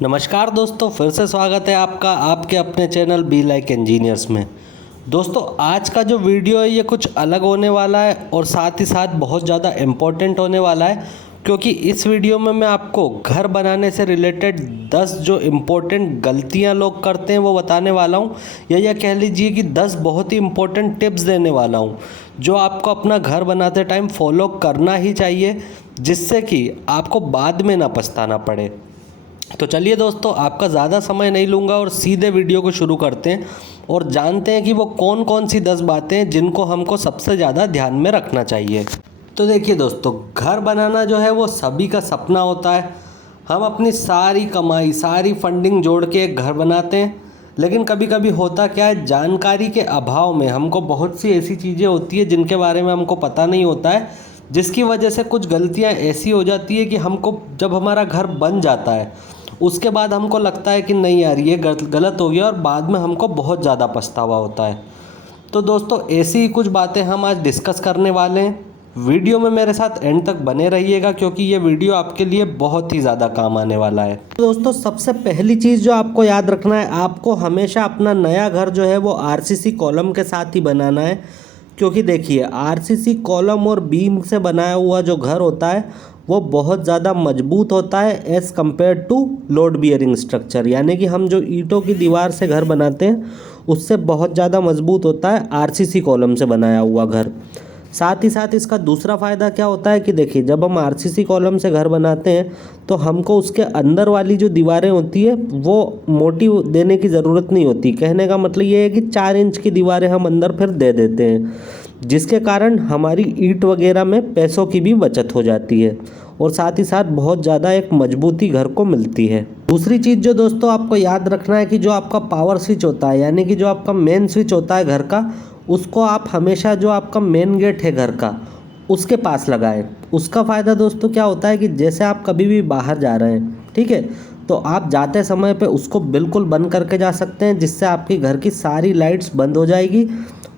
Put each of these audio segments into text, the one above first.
नमस्कार दोस्तों, फिर से स्वागत है आपका आपके अपने चैनल बी लाइक इंजीनियर्स में। दोस्तों, आज का जो वीडियो है ये कुछ अलग होने वाला है और साथ ही साथ बहुत ज़्यादा इम्पोर्टेंट होने वाला है, क्योंकि इस वीडियो में मैं आपको घर बनाने से रिलेटेड 10 जो इम्पोर्टेंट गलतियां लोग करते हैं वो बताने वाला हूं, या यह कह लीजिए कि 10 बहुत ही इम्पोर्टेंट टिप्स देने वाला हूं जो आपको अपना घर बनाते टाइम फॉलो करना ही चाहिए, जिससे कि आपको बाद में ना पछताना पड़े। तो चलिए दोस्तों, आपका ज़्यादा समय नहीं लूँगा और सीधे वीडियो को शुरू करते हैं और जानते हैं कि वो कौन कौन सी 10 बातें हैं जिनको हमको सबसे ज़्यादा ध्यान में रखना चाहिए। तो देखिए दोस्तों, घर बनाना जो है वो सभी का सपना होता है। हम अपनी सारी कमाई, सारी फंडिंग जोड़ के एक घर बनाते हैं, लेकिन कभी कभी होता क्या है, जानकारी के अभाव में हमको बहुत सी ऐसी चीज़ें होती है जिनके बारे में हमको पता नहीं होता है, जिसकी वजह से कुछ गलतियाँ ऐसी हो जाती है कि हमको जब हमारा घर बन जाता है उसके बाद हमको लगता है कि नहीं यार, ये गलत हो गया, और बाद में हमको बहुत ज़्यादा पछतावा होता है। तो दोस्तों, ऐसी ही कुछ बातें हम आज डिस्कस करने वाले हैं। वीडियो में मेरे साथ एंड तक बने रहिएगा, क्योंकि ये वीडियो आपके लिए बहुत ही ज़्यादा काम आने वाला है। तो दोस्तों, सबसे पहली चीज़ जो आपको याद रखना है, आपको हमेशा अपना नया घर जो है वो आरसीसी कॉलम के साथ ही बनाना है। क्योंकि देखिए, आरसीसी कॉलम और बीम से बनाया हुआ जो घर होता है वो बहुत ज़्यादा मजबूत होता है as compare to load bearing structure. यानी कि हम जो ईंटों की दीवार से घर बनाते हैं उससे बहुत ज़्यादा मजबूत होता है आरसीसी कॉलम से बनाया हुआ घर। साथ ही साथ इसका दूसरा फ़ायदा क्या होता है कि देखिए, जब हम आरसीसी कॉलम से घर बनाते हैं तो हमको उसके अंदर वाली जो दीवारें होती है वो मोटी देने की ज़रूरत नहीं होती। कहने का मतलब ये है कि 4 इंच की दीवारें हम अंदर फिर दे देते हैं, जिसके कारण हमारी ईंट वगैरह में पैसों की भी बचत हो जाती है और साथ ही साथ बहुत ज़्यादा एक मजबूती घर को मिलती है। दूसरी चीज़ जो दोस्तों आपको याद रखना है कि जो आपका पावर स्विच होता है, यानी कि जो आपका मेन स्विच होता है घर का, उसको आप हमेशा जो आपका मेन गेट है घर का उसके पास लगाएं। उसका फ़ायदा दोस्तों क्या होता है कि जैसे आप कभी भी बाहर जा रहे हैं, ठीक है, तो आप जाते समय पे उसको बिल्कुल बंद करके जा सकते हैं, जिससे आपके घर की सारी लाइट्स बंद हो जाएगी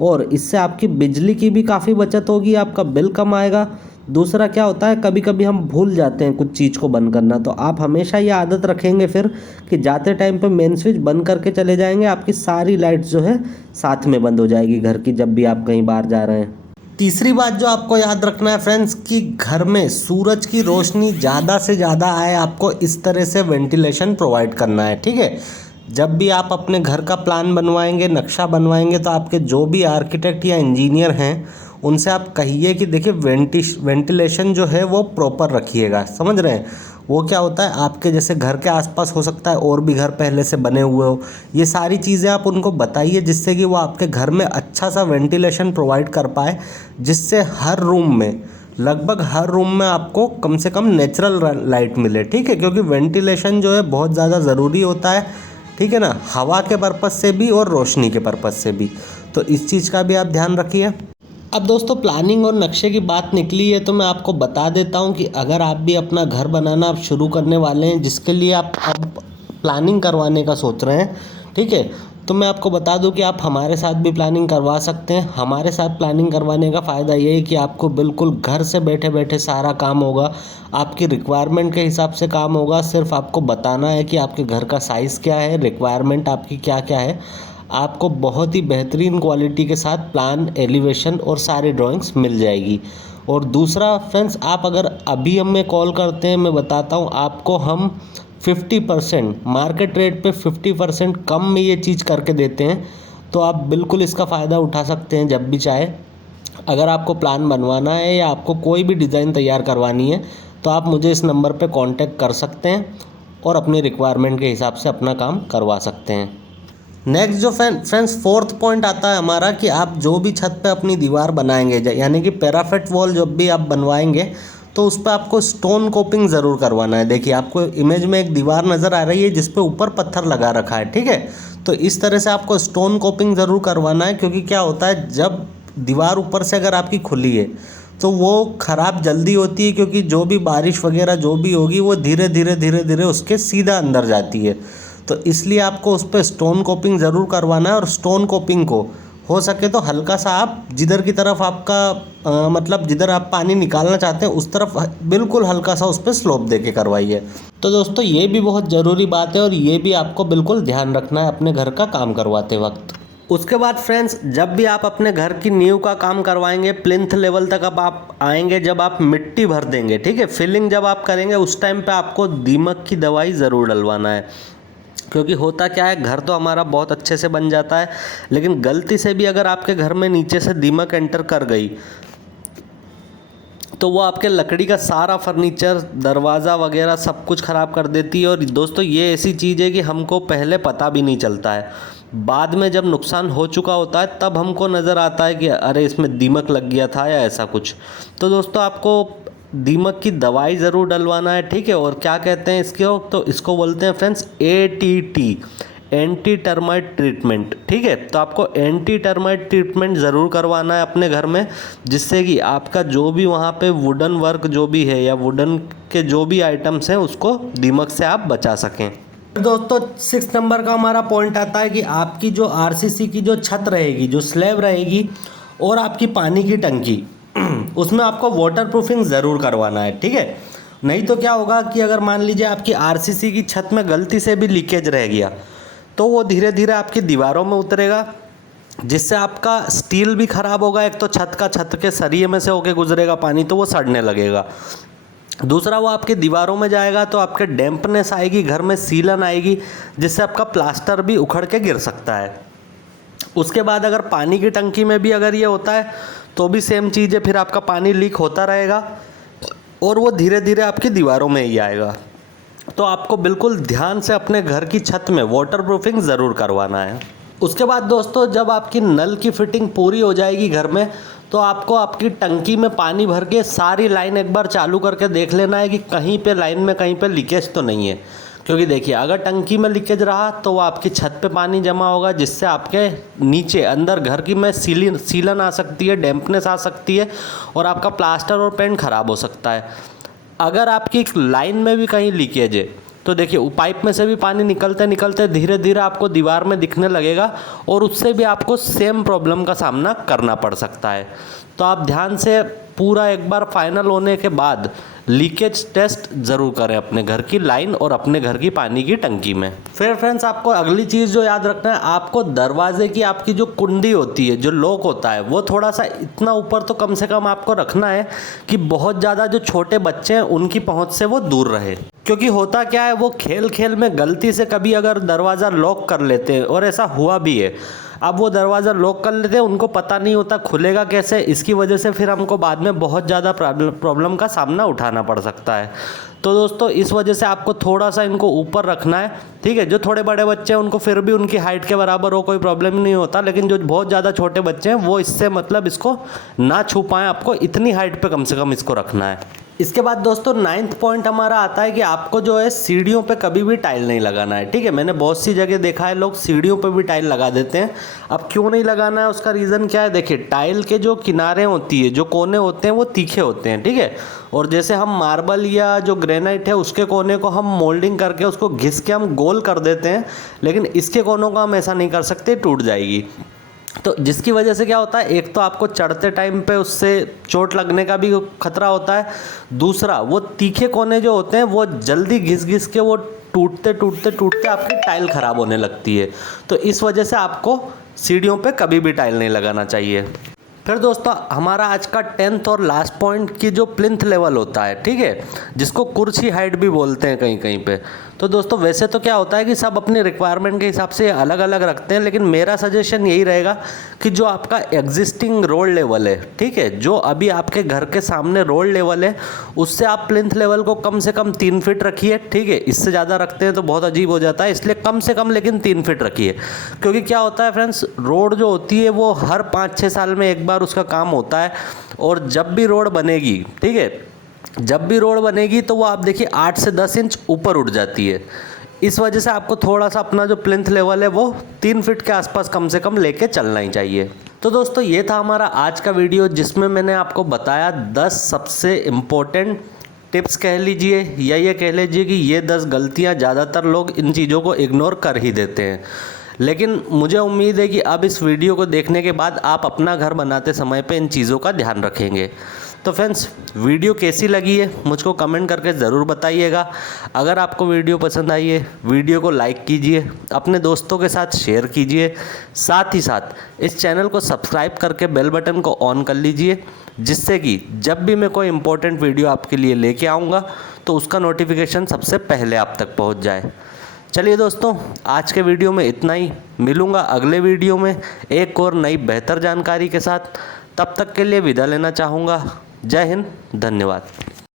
और इससे आपकी बिजली की भी काफ़ी बचत होगी, आपका बिल कम आएगा। दूसरा क्या होता है, कभी कभी हम भूल जाते हैं कुछ चीज़ को बंद करना, तो आप हमेशा ये आदत रखेंगे फिर कि जाते टाइम पे मेन स्विच बंद करके चले जाएंगे, आपकी सारी लाइट्स जो है साथ में बंद हो जाएगी घर की, जब भी आप कहीं बाहर जा रहे हैं। तीसरी बात जो आपको याद रखना है फ्रेंड्स, कि घर में सूरज की रोशनी ज़्यादा से ज़्यादा आए, आपको इस तरह से वेंटिलेशन प्रोवाइड करना है, ठीक है। जब भी आप अपने घर का प्लान बनवाएंगे, नक्शा बनवाएंगे, तो आपके जो भी आर्किटेक्ट या इंजीनियर हैं उनसे आप कहिए कि देखिए वेंटिलेशन जो है वो प्रॉपर रखिएगा। समझ रहे हैं? वो क्या होता है, आपके जैसे घर के आसपास हो सकता है और भी घर पहले से बने हुए हो, ये सारी चीज़ें आप उनको बताइए, जिससे कि वो आपके घर में अच्छा सा वेंटिलेशन प्रोवाइड कर पाए, जिससे हर रूम में, लगभग हर रूम में आपको कम से कम नेचुरल लाइट मिले, ठीक है। क्योंकि वेंटिलेशन जो है बहुत ज़्यादा ज़रूरी होता है, ठीक है ना, हवा के पर्पज़ से भी और रोशनी के पर्पज़ से भी। तो इस चीज़ का भी आप ध्यान रखिए। अब दोस्तों, प्लानिंग और नक्शे की बात निकली है तो मैं आपको बता देता हूं कि अगर आप भी अपना घर बनाना आप शुरू करने वाले हैं, जिसके लिए आप अब प्लानिंग करवाने का सोच रहे हैं, ठीक है, तो मैं आपको बता दूं कि आप हमारे साथ भी प्लानिंग करवा सकते हैं। हमारे साथ प्लानिंग करवाने का फ़ायदा ये है कि आपको बिल्कुल घर से बैठे बैठे सारा काम होगा, आपकी रिक्वायरमेंट के हिसाब से काम होगा। सिर्फ आपको बताना है कि आपके घर का साइज़ क्या है, रिक्वायरमेंट आपकी क्या क्या है। आपको बहुत ही बेहतरीन क्वालिटी के साथ प्लान, एलिवेशन और सारी ड्राइंग्स मिल जाएगी। और दूसरा फ्रेंड्स, आप अगर अभी हमें कॉल करते हैं, मैं बताता हूँ आपको, हम 50% मार्केट रेट पे 50% कम में ये चीज़ करके देते हैं। तो आप बिल्कुल इसका फ़ायदा उठा सकते हैं जब भी चाहे। अगर आपको प्लान बनवाना है या आपको कोई भी डिज़ाइन तैयार करवानी है तो आप मुझे इस नंबर पे कांटेक्ट कर सकते हैं और अपनी रिक्वायरमेंट के हिसाब से अपना काम करवा सकते हैं। नेक्स्ट जो फ्रेंड्स 4th पॉइंट आता है हमारा, कि आप जो भी छत पे अपनी दीवार बनाएंगे, यानी कि पैराफिट वॉल जब भी आप बनवाएंगे तो उस पर आपको स्टोन कोपिंग ज़रूर करवाना है। देखिए, आपको इमेज में एक दीवार नज़र आ रही है जिस पे ऊपर पत्थर लगा रखा है, ठीक है। तो इस तरह से आपको स्टोन कोपिंग ज़रूर करवाना है, क्योंकि क्या होता है, जब दीवार ऊपर से अगर आपकी खुली है तो वो ख़राब जल्दी होती है, क्योंकि जो भी बारिश वगैरह जो भी होगी वो धीरे धीरे उसके सीधा अंदर जाती है। तो इसलिए आपको उस पर स्टोन कोपिंग ज़रूर करवाना है, और स्टोन कोपिंग को हो सके तो हल्का सा आप जिधर की तरफ आपका मतलब जिधर आप पानी निकालना चाहते हैं उस तरफ बिल्कुल हल्का सा उस पर स्लोप दे के करवाइए। तो दोस्तों ये भी बहुत ज़रूरी बात है और ये भी आपको बिल्कुल ध्यान रखना है अपने घर का काम करवाते वक्त। उसके बाद फ्रेंड्स, जब भी आप अपने घर की नींव का काम करवाएंगे, प्लिंथ लेवल तक अब आप आएंगे, जब आप मिट्टी भर देंगे, ठीक है, फिलिंग जब आप करेंगे उस टाइम पे आपको दीमक की दवाई ज़रूर डलवाना है। क्योंकि होता क्या है, घर तो हमारा बहुत अच्छे से बन जाता है, लेकिन गलती से भी अगर आपके घर में नीचे से दीमक एंटर कर गई तो वो आपके लकड़ी का सारा फर्नीचर, दरवाज़ा वगैरह सब कुछ ख़राब कर देती है। और दोस्तों ये ऐसी चीज़ है कि हमको पहले पता भी नहीं चलता है, बाद में जब नुकसान हो चुका होता है तब हमको नज़र आता है कि अरे इसमें दीमक लग गया था या ऐसा कुछ। तो दोस्तों आपको दीमक की दवाई ज़रूर डलवाना है, ठीक है। और क्या कहते हैं इसको, तो इसको बोलते हैं friends ATT, anti termite treatment, ठीक है। तो आपको एंटी टर्माइट ट्रीटमेंट ज़रूर करवाना है अपने घर में, जिससे कि आपका जो भी वहाँ पे वुडन वर्क जो भी है या वुडन के जो भी आइटम्स हैं उसको दीमक से आप बचा सकें। दोस्तों 6 नंबर का हमारा पॉइंट आता है कि आपकी जो RCC की जो छत रहेगी, जो स्लैब रहेगी और आपकी पानी की टंकी उसमें आपको वाटर प्रूफिंग ज़रूर करवाना है, ठीक है। नहीं तो क्या होगा कि अगर मान लीजिए आपकी RCC की छत में गलती से भी लीकेज रह गया तो वो धीरे धीरे आपकी दीवारों में उतरेगा, जिससे आपका स्टील भी ख़राब होगा। एक तो छत के सरिये में से होके गुजरेगा पानी तो वो सड़ने लगेगा। दूसरा वो आपके दीवारों में जाएगा तो आपके डैम्पनेस आएगी, घर में सीलन आएगी, जिससे आपका प्लास्टर भी उखड़ के गिर सकता है। उसके बाद अगर पानी की टंकी में भी अगर ये होता है तो भी सेम चीज़ है, फिर आपका पानी लीक होता रहेगा और वो धीरे धीरे आपकी दीवारों में ही आएगा। तो आपको बिल्कुल ध्यान से अपने घर की छत में वाटर प्रूफिंग ज़रूर करवाना है। उसके बाद दोस्तों जब आपकी नल की फिटिंग पूरी हो जाएगी घर में, तो आपको आपकी टंकी में पानी भर के सारी लाइन एक बार चालू करके देख लेना है कि कहीं पे लाइन में कहीं पे लीकेज तो नहीं है। क्योंकि देखिए अगर टंकी में लीकेज रहा तो वो आपकी छत पे पानी जमा होगा, जिससे आपके नीचे अंदर घर की में सीलन आ सकती है, डैम्पनेस आ सकती है और आपका प्लास्टर और पेंट खराब हो सकता है। अगर आपकी लाइन में भी कहीं लीकेज है तो देखिए वो पाइप में से भी पानी निकलते निकलते धीरे धीरे आपको दीवार में दिखने लगेगा और उससे भी आपको सेम प्रॉब्लम का सामना करना पड़ सकता है। तो आप ध्यान से पूरा एक बार फाइनल होने के बाद लीकेज टेस्ट ज़रूर करें अपने घर की लाइन और अपने घर की पानी की टंकी में। फिर फ्रेंड्स आपको अगली चीज़ जो याद रखना है, आपको दरवाजे की आपकी जो कुंडी होती है, जो लॉक होता है, वो थोड़ा सा इतना ऊपर तो कम से कम आपको रखना है कि बहुत ज़्यादा जो छोटे बच्चे हैं उनकी पहुँच से वो दूर रहे। क्योंकि होता क्या है, वो खेल खेल में गलती से कभी अगर दरवाज़ा लॉक कर लेते हैं, और ऐसा हुआ भी है। अब वो दरवाज़ा लॉक कर लेते हैं, उनको पता नहीं होता खुलेगा कैसे, इसकी वजह से फिर हमको बाद में बहुत ज़्यादा प्रॉब्लम का सामना उठाना पड़ सकता है। तो दोस्तों इस वजह से आपको थोड़ा सा इनको ऊपर रखना है, ठीक है। जो थोड़े बड़े बच्चे हैं उनको फिर भी उनकी हाइट के बराबर हो कोई प्रॉब्लम नहीं होता, लेकिन जो बहुत ज़्यादा छोटे बच्चे हैं वो इससे मतलब इसको ना छू पाएँ, आपको इतनी हाइट पे कम से कम इसको रखना है। इसके बाद दोस्तों 9th पॉइंट हमारा आता है कि आपको जो है सीढ़ियों पे कभी भी टाइल नहीं लगाना है, ठीक है। मैंने बहुत सी जगह देखा है लोग सीढ़ियों पे भी टाइल लगा देते हैं। अब क्यों नहीं लगाना है, उसका रीज़न क्या है, देखिए टाइल के जो किनारे होती है, जो कोने होते हैं वो तीखे होते हैं, ठीक है। और जैसे हम मार्बल या जो ग्रेनाइट है उसके कोने को हम मोल्डिंग करके उसको घिस के हम गोल कर देते हैं, लेकिन इसके कोनों को हम ऐसा नहीं कर सकते, टूट जाएगी। तो जिसकी वजह से क्या होता है, एक तो आपको चढ़ते टाइम पे उससे चोट लगने का भी खतरा होता है। दूसरा वो तीखे कोने जो होते हैं वो जल्दी घिस घिस के वो टूटते टूटते टूटते आपकी टाइल ख़राब होने लगती है। तो इस वजह से आपको सीढ़ियों पे कभी भी टाइल नहीं लगाना चाहिए। फिर दोस्तों हमारा आज का 10th और लास्ट पॉइंट की जो प्लिंथ लेवल होता है, ठीक है, जिसको कुर्सी हाइट भी बोलते हैं कहीं कहीं पे। तो दोस्तों वैसे तो क्या होता है कि सब अपने रिक्वायरमेंट के हिसाब से अलग अलग रखते हैं, लेकिन मेरा सजेशन यही रहेगा कि जो आपका एग्जिस्टिंग रोड लेवल है, ठीक है, जो अभी आपके घर के सामने रोड लेवल है, उससे आप प्लिंथ लेवल को कम से कम 3 फीट रखिए, ठीक है। इससे ज़्यादा रखते हैं तो बहुत अजीब हो जाता है, इसलिए कम से कम लेकिन 3 फीट रखिए। क्योंकि क्या होता है फ्रेंड्स, रोड जो होती है वो हर 5-6 साल में एक बार उसका काम होता है, और जब भी रोड बनेगी, ठीक है, जब भी रोड बनेगी तो वो आप देखिए 8 से 10 इंच ऊपर उठ जाती है। इस वजह से आपको थोड़ा सा अपना जो प्लिंथ लेवल है वो 3 फीट के आसपास कम से कम लेके चलना ही चाहिए। तो दोस्तों ये था हमारा आज का वीडियो, जिसमें मैंने आपको बताया 10 सबसे इम्पोर्टेंट टिप्स कह लीजिए, या ये कह लीजिए कि ये 10 गलतियाँ ज़्यादातर लोग इन चीज़ों को इग्नोर कर ही देते हैं। लेकिन मुझे उम्मीद है कि अब इस वीडियो को देखने के बाद आप अपना घर बनाते समय पे इन चीज़ों का ध्यान रखेंगे। तो फ्रेंड्स, वीडियो कैसी लगी है मुझको कमेंट करके ज़रूर बताइएगा। अगर आपको वीडियो पसंद आई है, वीडियो को लाइक कीजिए, अपने दोस्तों के साथ शेयर कीजिए, साथ ही साथ इस चैनल को सब्सक्राइब करके बेल बटन को ऑन कर लीजिए, जिससे कि जब भी मैं कोई इंपॉर्टेंट वीडियो आपके लिए लेके आऊँगा तो उसका नोटिफिकेशन सबसे पहले आप तक पहुँच जाए। चलिए दोस्तों, आज के वीडियो में इतना ही। मिलूँगा अगले वीडियो में एक और नई बेहतर जानकारी के साथ। तब तक के लिए विदा लेना चाहूँगा। जय हिंद, धन्यवाद।